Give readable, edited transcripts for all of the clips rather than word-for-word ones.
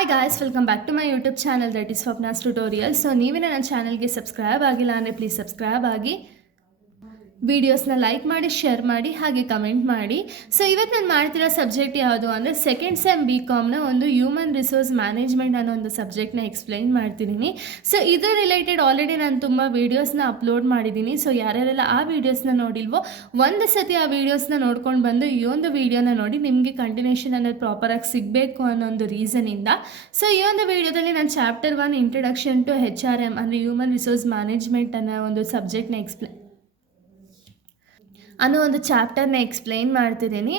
Hi guys, welcome back to my YouTube channel that is Swapna's tutorial. So ನೀವೇ ನನ್ನ ಚಾನಲ್ಗೆ subscribe ಆಗಿಲ್ಲ ಅಂದರೆ ಪ್ಲೀಸ್ ಸಬ್ಸ್ಕ್ರೈಬ್ ಆಗಿ, ವೀಡಿಯೋಸ್ನ ಲೈಕ್ ಮಾಡಿ, ಶೇರ್ ಮಾಡಿ, ಹಾಗೆ ಕಮೆಂಟ್ ಮಾಡಿ. ಸೊ ಇವತ್ತು ನಾನು ಮಾಡ್ತಿರೋ ಸಬ್ಜೆಕ್ಟ್ ಯಾವುದು ಅಂದರೆ ಸೆಕೆಂಡ್ ಸೆಮ್ BComನ ಒಂದು ಹ್ಯೂಮನ್ ರಿಸೋರ್ಸ್ ಮ್ಯಾನೇಜ್ಮೆಂಟ್ ಅನ್ನೋ ಒಂದು ಸಬ್ಜೆಕ್ಟ್ನ ಎಕ್ಸ್ಪ್ಲೈನ್ ಮಾಡ್ತಿದ್ದೀನಿ. ಸೊ ಇದರ ರಿಲೇಟೆಡ್ ಆಲ್ರೆಡಿ ನಾನು ತುಂಬ ವೀಡಿಯೋಸ್ನ ಅಪ್ಲೋಡ್ ಮಾಡಿದ್ದೀನಿ. ಸೊ ಯಾರ್ಯಾರೆಲ್ಲ ಆ ವೀಡಿಯೋಸ್ನ ನೋಡಿಲ್ವೋ ಒಂದು ಸತಿ ಆ ವೀಡಿಯೋಸ್ನ ನೋಡ್ಕೊಂಡು ಬಂದು ಈ ಒಂದು ವೀಡಿಯೋನ ನೋಡಿ ನಿಮಗೆ ಕಂಟಿನ್ಯೂಷನ್ ಅನ್ನೋದು ಪ್ರಾಪರಾಗಿ ಸಿಗಬೇಕು ಅನ್ನೋ ಒಂದು ರೀಸನಿಂದ. ಸೊ ಈ ಒಂದು ವೀಡಿಯೋದಲ್ಲಿ ನಾನು ಚಾಪ್ಟರ್ 1 ಇಂಟ್ರಡಕ್ಷನ್ ಟು HRM ಅಂದರೆ ಹ್ಯೂಮನ್ ರಿಸೋರ್ಸ್ ಮ್ಯಾನೇಜ್ಮೆಂಟ್ ಅನ್ನೋ ಒಂದು ಸಬ್ಜೆಕ್ಟ್ನ ಅನ್ನೋ ಒಂದು ಚಾಪ್ಟರ್ನ ಎಕ್ಸ್ಪ್ಲೈನ್ ಮಾಡ್ತಿದ್ದೀನಿ.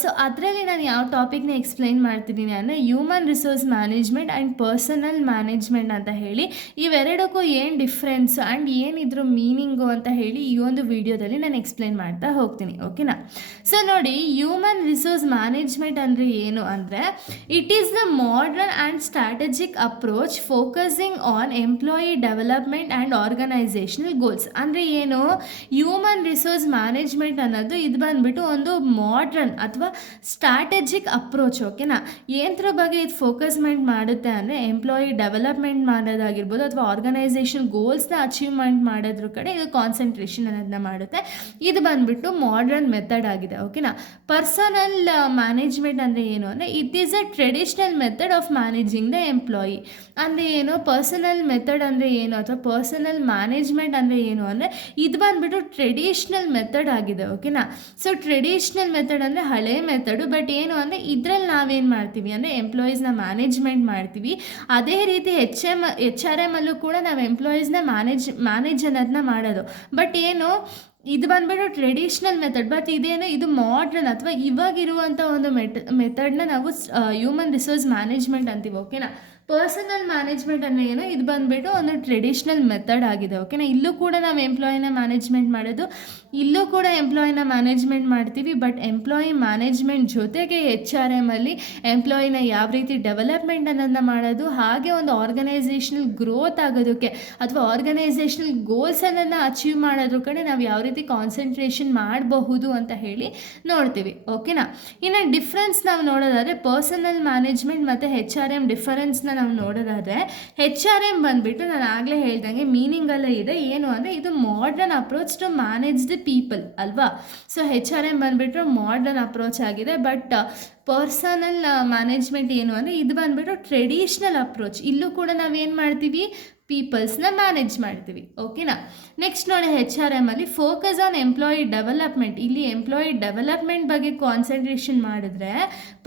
ಸೊ ಅದರಲ್ಲಿ ನಾನು ಯಾವ ಟಾಪಿಕ್ನ ಎಕ್ಸ್ಪ್ಲೈನ್ ಮಾಡ್ತಿದ್ದೀನಿ ಅಂದರೆ human resource management and personal management ಅಂತ ಹೇಳಿ ಇವೆರಡಕ್ಕೂ ಏನು ಡಿಫ್ರೆನ್ಸ್ ಆ್ಯಂಡ್ ಏನಿದ್ರು ಮೀನಿಂಗು ಅಂತ ಹೇಳಿ ಈ ಒಂದು ವಿಡಿಯೋದಲ್ಲಿ ನಾನು ಎಕ್ಸ್ಪ್ಲೈನ್ ಮಾಡ್ತಾ ಹೋಗ್ತೀನಿ. ಓಕೆನಾ? ಸೊ ನೋಡಿ, ಹ್ಯೂಮನ್ ರಿಸೋರ್ಸ್ ಮ್ಯಾನೇಜ್ಮೆಂಟ್ ಅಂದರೆ ಏನು ಅಂದರೆ it is the modern and strategic approach focusing on employee development and organisational goals. ಅಂದರೆ ಏನು, ಹ್ಯೂಮನ್ ರಿಸೋರ್ಸ್ ಮ್ಯಾನೇಜ್ಮೆಂಟ್ ಅನ್ನೋದು ಇದು ಬಂದುಬಿಟ್ಟು ಒಂದು ಮಾಡರ್ನ್ ಅಥವಾ ಸ್ಟ್ರಾಟಜಿಕ್ ಅಪ್ರೋಚ್. ಓಕೆನಾ? ಏನರ ಬಗ್ಗೆ ಇದು ಫೋಕಸ್ಮೆಂಟ್ ಮಾಡುತ್ತೆ ಅಂದರೆ ಎಂಪ್ಲಾಯಿ ಡೆವಲಪ್ಮೆಂಟ್ ಮಾಡೋದಾಗಿರ್ಬೋದು ಅಥವಾ ಆರ್ಗನೈಸೇಷನ್ ಗೋಲ್ಸ್ನ ಅಚೀವ್ಮೆಂಟ್ ಮಾಡೋದ್ರ ಕಡೆ ಇದು ಕಾನ್ಸಂಟ್ರೇಷನ್ ಅನ್ನೋದನ್ನ ಮಾಡುತ್ತೆ. ಇದು ಬಂದುಬಿಟ್ಟು ಮಾಡರ್ನ್ ಮೆಥಡ್ ಆಗಿದೆ. ಓಕೆನಾ? ಪರ್ಸನಲ್ ಮ್ಯಾನೇಜ್ಮೆಂಟ್ ಅಂದರೆ ಏನು ಅಂದರೆ it is a traditional method of managing the employee. ಅಂದರೆ ಏನು, ಪರ್ಸನಲ್ ಮೆಥಡ್ ಅಂದರೆ ಏನು ಅಥವಾ ಪರ್ಸನಲ್ ಮ್ಯಾನೇಜ್ಮೆಂಟ್ ಅಂದರೆ ಏನು ಅಂದರೆ ಇದು ಬಂದುಬಿಟ್ಟು ಟ್ರೆಡಿಷ್ನಲ್ ಮೆಥಡ್ ಆಗಿದೆ. ಓಕೆನಾ? ಸೊ ಟ್ರೆಡಿಷ್ನಲ್ ಮೆಥಡ್ ಅಂದರೆ ಹಳೆ ಮೆಥಡು. ಬಟ್ ಏನು ಅಂದರೆ ಇದರಲ್ಲಿ ನಾವೇನು ಮಾಡ್ತೀವಿ ಅಂದರೆ ಎಂಪ್ಲಾಯೀಸ್ನ ಮ್ಯಾನೇಜ್ಮೆಂಟ್ ಮಾಡ್ತೀವಿ. ಅದೇ ರೀತಿ HRM ಅಲ್ಲೂ ಕೂಡ ನಾವು ಎಂಪ್ಲಾಯೀಸ್ನ ಮ್ಯಾನೇಜ್ ಅನ್ನೋದನ್ನ ಮಾಡೋದು. ಬಟ್ ಏನು, ಇದು ಬಂದುಬಿಟ್ಟು ಟ್ರೆಡಿಷ್ನಲ್ ಮೆಥಡ್. ಬಟ್ ಇದೇನು, ಇದು ಮಾಡ್ರನ್ ಅಥವಾ ಇವಾಗಿರುವಂಥ ಒಂದು ಮೆಥಡ್ನ ನಾವು ಹ್ಯೂಮನ್ ರಿಸೋರ್ಸ್ ಮ್ಯಾನೇಜ್ಮೆಂಟ್ ಅಂತೀವಿ. ಓಕೆನಾ? ಪರ್ಸನಲ್ ಮ್ಯಾನೇಜ್ಮೆಂಟ್ ಅಂದರೆ ಏನು, ಇದು ಬಂದುಬಿಟ್ಟು ಒಂದು ಟ್ರೆಡಿಷ್ನಲ್ ಮೆಥಡ್ ಆಗಿದೆ. ಓಕೆನಾ? ಇಲ್ಲೂ ಕೂಡ ನಾವು ಎಂಪ್ಲಾಯಿನ ಮ್ಯಾನೇಜ್ಮೆಂಟ್ ಮಾಡೋದು, ಇಲ್ಲೂ ಕೂಡ ಎಂಪ್ಲಾಯಿನ ಮ್ಯಾನೇಜ್ಮೆಂಟ್ ಮಾಡ್ತೀವಿ. ಬಟ್ ಎಂಪ್ಲಾಯಿ ಮ್ಯಾನೇಜ್ಮೆಂಟ್ ಜೊತೆಗೆ HRM ಅಲ್ಲಿ ಎಂಪ್ಲಾಯಿನ ಯಾವ ರೀತಿ ಡೆವಲಪ್ಮೆಂಟ್ ಅನ್ನೋದನ್ನ ಮಾಡೋದು, ಹಾಗೆ ಒಂದು ಆರ್ಗನೈಸೇಷನಲ್ ಗ್ರೋತ್ ಆಗೋದಕ್ಕೆ ಅಥವಾ ಆರ್ಗನೈಸೇಷನಲ್ ಗೋಲ್ಸ್ ಅನ್ನೋದನ್ನ ಅಚೀವ್ ಮಾಡೋದ್ರ ಕಡೆ ನಾವು ಯಾವ ರೀತಿ ಕಾನ್ಸಂಟ್ರೇಷನ್ ಮಾಡಬಹುದು ಅಂತ ಹೇಳಿ ನೋಡ್ತೀವಿ. ಓಕೆನಾ? ಇನ್ನು ಡಿಫ್ರೆನ್ಸ್ ನಾವು ನೋಡೋದಾದರೆ ಪರ್ಸನಲ್ ಮ್ಯಾನೇಜ್ಮೆಂಟ್ ಮತ್ತು HRM ಡಿಫರೆನ್ಸ್ನ ನಾವು ನೋಡೋದಾದರೆ HRM ಬಂದುಬಿಟ್ಟು ನಾನು ಆಗಲೇ ಹೇಳ್ದಂಗೆ ಮೀನಿಂಗಲ್ಲೇ ಇದೆ. ಏನು ಅಂದರೆ ಇದು modern approach to manage the people ಅಲ್ವಾ? ಸೊ HRM ಬಂದುಬಿಟ್ಟು ಮಾಡರ್ನ್ ಅಪ್ರೋಚ್ ಆಗಿದೆ. ಬಟ್ ಪರ್ಸನಲ್ ಮ್ಯಾನೇಜ್ಮೆಂಟ್ ಏನು ಅಂದರೆ ಇದು ಬಂದುಬಿಟ್ಟು ಟ್ರೆಡಿಷ್ನಲ್ ಅಪ್ರೋಚ್. ಇಲ್ಲೂ ಕೂಡ ನಾವೇನು ಮಾಡ್ತೀವಿ, ಪೀಪಲ್ಸ್ನ ಮ್ಯಾನೇಜ್ ಮಾಡ್ತೀವಿ. ಓಕೆನಾ? ನೆಕ್ಸ್ಟ್ ನೋಡಿ, HRM ಅಲ್ಲಿ ಫೋಕಸ್ ಆನ್ ಎಂಪ್ಲಾಯಿ ಡೆವಲಪ್ಮೆಂಟ್. ಇಲ್ಲಿ ಎಂಪ್ಲಾಯಿ ಡೆವಲಪ್ಮೆಂಟ್ ಬಗ್ಗೆ ಕಾನ್ಸಂಟ್ರೇಷನ್ ಮಾಡಿದ್ರೆ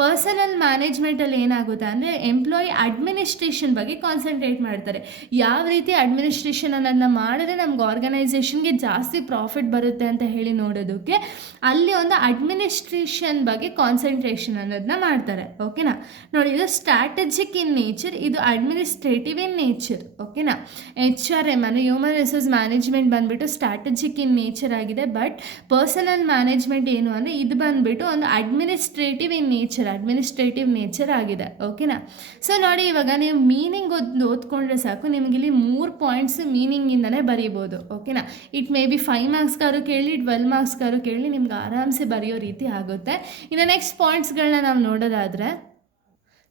ಪರ್ಸನಲ್ ಮ್ಯಾನೇಜ್ಮೆಂಟಲ್ಲಿ ಏನಾಗುತ್ತೆ ಅಂದರೆ ಎಂಪ್ಲಾಯಿ ಅಡ್ಮಿನಿಸ್ಟ್ರೇಷನ್ ಬಗ್ಗೆ ಕಾನ್ಸಂಟ್ರೇಟ್ ಮಾಡ್ತಾರೆ. ಯಾವ ರೀತಿ ಅಡ್ಮಿನಿಸ್ಟ್ರೇಷನ್ ಅನ್ನೋದನ್ನ ಮಾಡಿದ್ರೆ ನಮ್ಗೆ ಆರ್ಗನೈಸೇಷನ್ಗೆ ಜಾಸ್ತಿ ಪ್ರಾಫಿಟ್ ಬರುತ್ತೆ ಅಂತ ಹೇಳಿ ನೋಡೋದಕ್ಕೆ ಅಲ್ಲಿ ಒಂದು ಅಡ್ಮಿನಿಸ್ಟ್ರೇಷನ್ ಬಗ್ಗೆ ಕಾನ್ಸಂಟ್ರೇಷನ್ ಅನ್ನೋದನ್ನ ಮಾಡ್ತಾರೆ. ಓಕೆನಾ? ನೋಡಿ, ಇದು ಸ್ಟ್ರಾಟಜಿಕ್ ಇನ್ ನೇಚರ್, ಇದು ಅಡ್ಮಿನಿಸ್ಟ್ರೇಟಿವ್ ಇನ್ ನೇಚರ್. ಓಕೆನಾ? HRM ಅಂದರೆ ಹ್ಯೂಮನ್ ರಿಸೋರ್ಸ್ ಮ್ಯಾನೇಜ್ಮೆಂಟ್ ಬಂದುಬಿಟ್ಟು ಸ್ಟ್ರಾಟಜಿಕ್ ಇನ್ ನೇಚರ್ ಆಗಿದೆ. ಬಟ್ ಪರ್ಸನಲ್ ಮ್ಯಾನೇಜ್ಮೆಂಟ್ ಏನು ಅಂದರೆ ಇದು ಬಂದುಬಿಟ್ಟು ಒಂದು ಅಡ್ಮಿನಿಸ್ಟ್ರೇಟಿವ್ ನೇಚರ್ ಆಗಿದೆ. ಓಕೆನಾ? ಸೊ ನೋಡಿ, ಇವಾಗ ನೀವು ಮೀನಿಂಗ್ ಓದ್ಕೊಂಡ್ರೆ ಸಾಕು, ನಿಮಗೆ ಇಲ್ಲಿ 3 ಪಾಯಿಂಟ್ಸ್ ಮೀನಿಂಗಿಂದನೇ ಬರೀಬೋದು. ಓಕೆನಾ? ಇಟ್ ಮೇ ಬಿ 5 ಮಾರ್ಕ್ಸ್ಗಾರು ಕೇಳಿ, 12 ಮಾರ್ಕ್ಸ್ಗಾರು ಕೇಳಿ, ನಿಮ್ಗೆ ಆರಾಮ್ಸೆ ಬರೆಯೋ ರೀತಿ ಆಗುತ್ತೆ. ಇನ್ನು ನೆಕ್ಸ್ಟ್ ಪಾಯಿಂಟ್ಸ್ಗಳನ್ನ ನಾವು ನೋಡೋದಾದರೆ,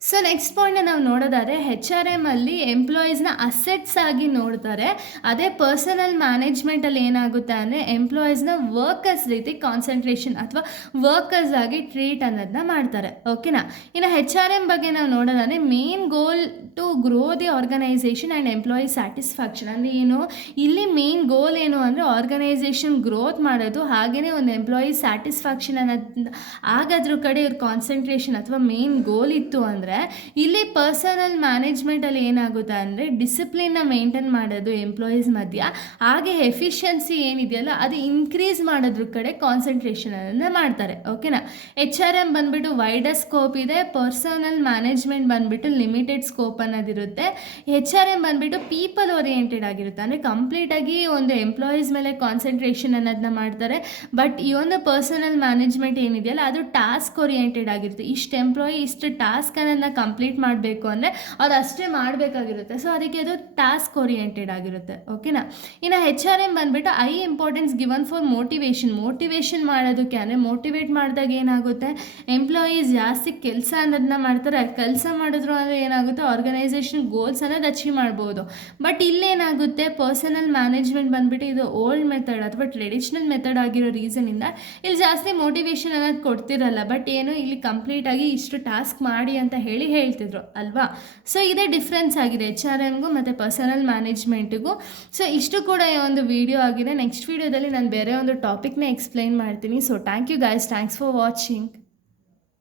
ಸೊ ನೆಕ್ಸ್ಟ್ ಪಾಯಿಂಟ್ನ ನಾವು ನೋಡೋದಾದರೆ HRM ಅಲ್ಲಿ ಎಂಪ್ಲಾಯೀಸ್ನ ಅಸೆಟ್ಸ್ ಆಗಿ ನೋಡ್ತಾರೆ. ಅದೇ ಪರ್ಸನಲ್ ಮ್ಯಾನೇಜ್ಮೆಂಟಲ್ಲಿ ಏನಾಗುತ್ತೆ ಅಂದರೆ ಎಂಪ್ಲಾಯೀಸ್ನ ವರ್ಕರ್ಸ್ ರೀತಿ ಕಾನ್ಸಂಟ್ರೇಷನ್ ಅಥವಾ ವರ್ಕರ್ಸ್ ಆಗಿ ಟ್ರೀಟ್ ಅನ್ನೋದನ್ನ ಮಾಡ್ತಾರೆ. ಓಕೆನಾ? ಇನ್ನು HRM ಬಗ್ಗೆ ನಾವು ನೋಡೋದಾದರೆ main goal to grow the organisation and employee satisfaction. ಅಂದರೆ ಏನು, ಇಲ್ಲಿ ಮೇನ್ ಗೋಲ್ ಏನು ಅಂದರೆ ಆರ್ಗನೈಸೇಷನ್ ಗ್ರೋತ್ ಮಾಡೋದು, ಹಾಗೆಯೇ ಒಂದು ಎಂಪ್ಲಾಯಿ ಸ್ಯಾಟಿಸ್ಫ್ಯಾಕ್ಷನ್ ಅನ್ನೋದು ಆಗೋದ್ರ ಕಡೆ ಇವ್ರ ಕಾನ್ಸಂಟ್ರೇಷನ್ ಅಥವಾ ಮೇನ್ ಗೋಲ್ ಇತ್ತು ಅಂದರೆ ಇಲ್ಲಿ ಪರ್ಸನಲ್ ಮ್ಯಾನೇಜ್ಮೆಂಟಲ್ಲಿ ಏನಾಗುತ್ತೆ ಅಂದರೆ ಡಿಸಿಪ್ಲಿನ್ನ ಮೇಂಟೈನ್ ಮಾಡೋದು ಎಂಪ್ಲಾಯೀಸ್ ಮಧ್ಯ, ಹಾಗೆ ಎಫಿಷಿಯನ್ಸಿ ಏನಿದೆಯಲ್ಲ ಅದು ಇನ್ಕ್ರೀಸ್ ಮಾಡೋದ್ರ ಕಡೆ ಕಾನ್ಸಂಟ್ರೇಷನ್ ಅನ್ನು ಮಾಡ್ತಾರೆ. ಓಕೆನಾ? HRM ಬಂದುಬಿಟ್ಟು ವೈಡರ್ ಸ್ಕೋಪ್ ಇದೆ, ಪರ್ಸನಲ್ ಮ್ಯಾನೇಜ್ಮೆಂಟ್ ಬಂದುಬಿಟ್ಟು ಲಿಮಿಟೆಡ್ ಸ್ಕೋಪ್ ಅನ್ನೋದಿರುತ್ತೆ. HRM ಬಂದುಬಿಟ್ಟು ಪೀಪಲ್ ಓರಿಯೆಂಟೆಡ್ ಆಗಿರುತ್ತೆ, ಅಂದರೆ ಕಂಪ್ಲೀಟಾಗಿ ಒಂದು ಎಂಪ್ಲಾಯೀಸ್ ಮೇಲೆ ಕಾನ್ಸಂಟ್ರೇಷನ್ ಅನ್ನೋದನ್ನ ಮಾಡ್ತಾರೆ. ಬಟ್ ಈ ಒಂದು ಪರ್ಸನಲ್ ಮ್ಯಾನೇಜ್ಮೆಂಟ್ ಏನಿದೆಯಲ್ಲ ಅದು ಟಾಸ್ಕ್ ಓರಿಯೆಂಟೆಡ್ ಆಗಿರುತ್ತೆ. ಇಷ್ಟು ಎಂಪ್ಲಾಯಿ ಇಷ್ಟು ಟಾಸ್ಕ್ ಅನ್ನೋದನ್ನ ಅದನ್ನು ಕಂಪ್ಲೀಟ್ ಮಾಡಬೇಕು ಅಂದರೆ ಅದು ಅಷ್ಟೇ ಮಾಡಬೇಕಾಗಿರುತ್ತೆ. ಸೊ ಅದಕ್ಕೆ ಅದು ಟಾಸ್ಕ್ ಓರಿಯೆಂಟೆಡ್ ಆಗಿರುತ್ತೆ. ಓಕೆನಾ. ಇನ್ನು HRM ಬಂದುಬಿಟ್ಟು ಇಂಪಾರ್ಟೆನ್ಸ್ ಗಿವನ್ ಫಾರ್ ಮೋಟಿವೇಶನ್ ಮಾಡೋದಕ್ಕೆ, ಅಂದರೆ ಮೋಟಿವೇಟ್ ಮಾಡಿದಾಗ ಏನಾಗುತ್ತೆ, ಎಂಪ್ಲಾಯೀಸ್ ಜಾಸ್ತಿ ಕೆಲಸ ಅನ್ನೋದನ್ನ ಮಾಡ್ತಾರೆ. ಕೆಲಸ ಮಾಡಿದ್ರು ಅಂದರೆ ಏನಾಗುತ್ತೆ, ಆರ್ಗನೈಸೇಷನ್ ಗೋಲ್ಸ್ ಅನ್ನೋದು ಅಚೀವ್ ಮಾಡ್ಬೋದು. ಬಟ್ ಇಲ್ಲೇನಾಗುತ್ತೆ, ಪರ್ಸನಲ್ ಮ್ಯಾನೇಜ್ಮೆಂಟ್ ಬಂದುಬಿಟ್ಟು ಇದು ಓಲ್ಡ್ ಮೆಥಡ್ ಅಥವಾ ಟ್ರೆಡಿಷ್ನಲ್ ಮೆಥಡ್ ಆಗಿರೋ ರೀಸನಿಂದ ಇಲ್ಲಿ ಜಾಸ್ತಿ ಮೋಟಿವೇಶನ್ ಅನ್ನೋದು ಕೊಡ್ತಿರಲ್ಲ. ಬಟ್ ಏನು, ಇಲ್ಲಿ ಕಂಪ್ಲೀಟಾಗಿ ಇಷ್ಟು ಟಾಸ್ಕ್ ಮಾಡಿ ಅಂತ ಹೇಳ್ತಿದ್ರು ಅಲ್ವಾ. ಸೊ ಇದೇ ಡಿಫ್ರೆನ್ಸ್ ಆಗಿದೆ HRMಗೂ ಮತ್ತು ಪರ್ಸನಲ್ ಮ್ಯಾನೇಜ್ಮೆಂಟಿಗೂ. ಸೊ ಇಷ್ಟು ಕೂಡ ಈ ಒಂದು ವಿಡಿಯೋ ಆಗಿದೆ. ನೆಕ್ಸ್ಟ್ ವಿಡಿಯೋದಲ್ಲಿ ನಾನು ಬೇರೆ ಒಂದು ಟಾಪಿಕ್ನ ಎಕ್ಸ್ಪ್ಲೈನ್ ಮಾಡ್ತೀನಿ. So thank you guys, thanks for watching.